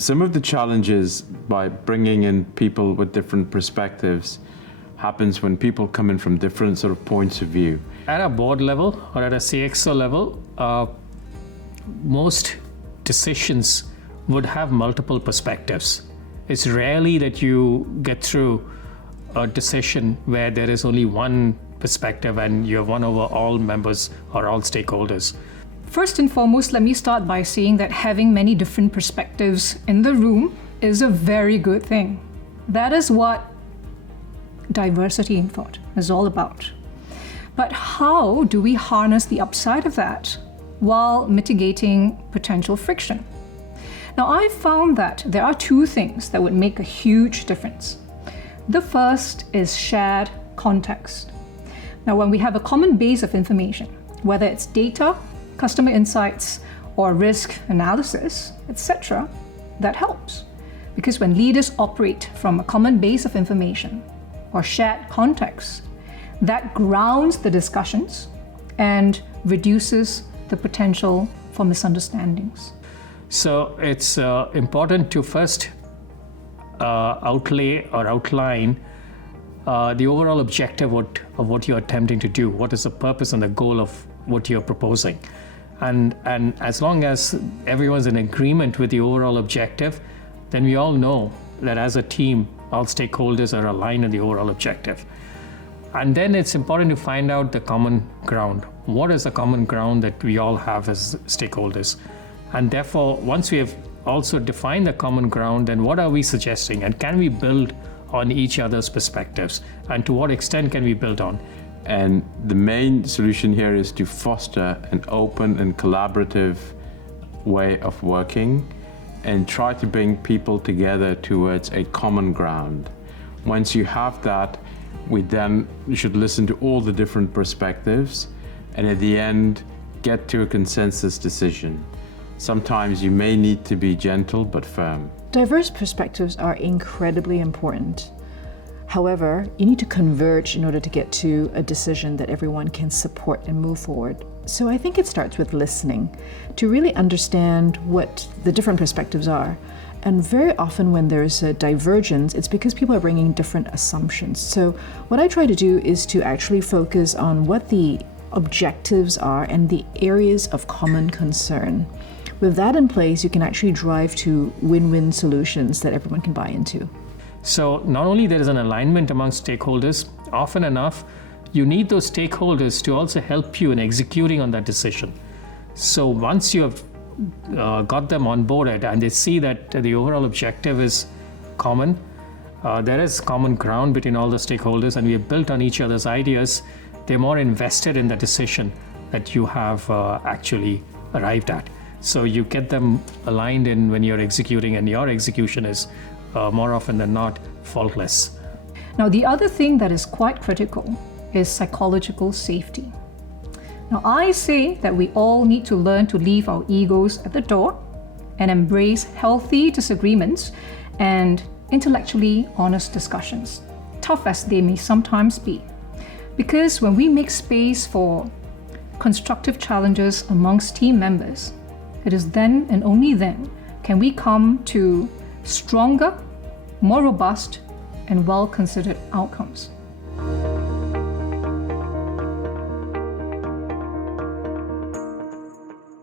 some of the challenges by bringing in people with different perspectives happens when people come in from different sort of points of view. At a board level or at a CXO level, most decisions would have multiple perspectives. It's rarely that you get through a decision where there is only one perspective and you have won over all members or all stakeholders. First and foremost, let me start by saying that having many different perspectives in the room is a very good thing. That is what diversity in thought is all about. But how do we harness the upside of that while mitigating potential friction? Now, I've found that there are two things that would make a huge difference. The first is shared context. Now, when we have a common base of information, whether it's data, customer insights, or risk analysis, etc., that helps. Because when leaders operate from a common base of information or shared context, that grounds the discussions and reduces the potential for misunderstandings. So it's important to first outlay or outline the overall objective of what you're attempting to do. What is the purpose and the goal of what you're proposing? And as long as everyone's in agreement with the overall objective, then we all know that as a team, all stakeholders are aligned in the overall objective. And then it's important to find out the common ground. What is the common ground that we all have as stakeholders? And therefore, once we have also defined the common ground, then what are we suggesting? And can we build on each other's perspectives? And to what extent can we build on? And the main solution here is to foster an open and collaborative way of working and try to bring people together towards a common ground. Once you have that, we then should listen to all the different perspectives and at the end get to a consensus decision. Sometimes you may need to be gentle but firm. Diverse perspectives are incredibly important. However, you need to converge in order to get to a decision that everyone can support and move forward. So I think it starts with listening, to really understand what the different perspectives are. And very often when there's a divergence, it's because people are bringing different assumptions. So what I try to do is to actually focus on what the objectives are and the areas of common concern. With that in place, you can actually drive to win-win solutions that everyone can buy into. So not only there is an alignment among stakeholders, often enough, you need those stakeholders to also help you in executing on that decision. So once you have got them on board and they see that the overall objective is common, there is common ground between all the stakeholders and we have built on each other's ideas, they're more invested in the decision that you have actually arrived at. So you get them aligned in when you're executing, and your execution is more often than not faultless. Now, the other thing that is quite critical is psychological safety. Now, I say that we all need to learn to leave our egos at the door and embrace healthy disagreements and intellectually honest discussions, tough as they may sometimes be. Because when we make space for constructive challenges amongst team members, it is then and only then can we come to stronger, more robust, and well-considered outcomes.